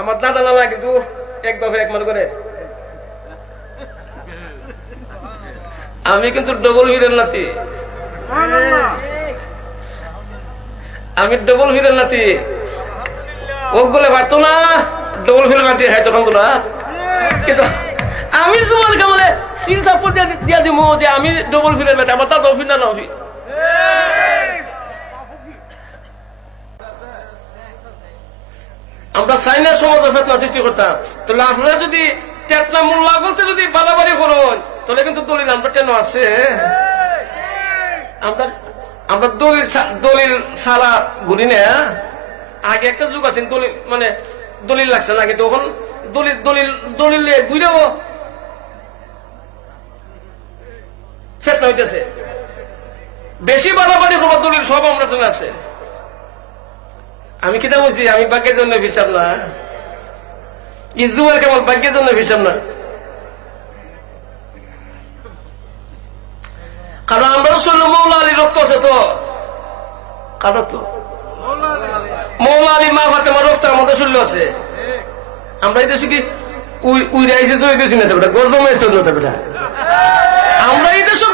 আমার দাদা নানা কিন্তু এক বাপের এক মনে করে। আমি কিন্তু ডবল হিরের নাতি, আমি ডবল হিরের নাতি। ও বলে পারতো না ডবল হিরের নাতি হয় তখন তোরা, কিন্তু আমি তোমার বলে সিল সাপোর্ট দিয়া দিব যে আমি ডবল ফিরের বেটা, আমার দাদা অফিস না অফিস। আমরা সাইনার সমাজে ফেতনা সৃষ্টি করতাম, তাহলে আপনারা যদি টেটনা মোল্লা বলতে যদি বাড়াবাড়ি করুন তাহলে কিন্তু দলিল আমরা কেন আছে। আমরা দলিল সারা ঘুরি না। আগে একটা যুগ আছে দলিল মানে দলিল লাগছে না, কিন্তু তখন দলিল দলিল দলিল ঘুরেও ফেতনা হইতেছে। বেশি বাড়াবাড়ি খবর দলিল সব আমরা তো আছে। আমি কিনা বলছি আমি ভাগ্যের জন্য হিসাব না, ইসুয়ার কেবল ভাগ্যের জন্য হিসাব না। কারণ আমরা শুনলাম মৌলা আলী রক্ত আছে তো, কার রক্ত? মৌলা আলী মা ফাতেমা রক্ত আমাদের শরীর আছে। আমরা এই দেশে কি উইরে আইসে জয় দিয়েছি না, গজম এসে আমরা এই দেশে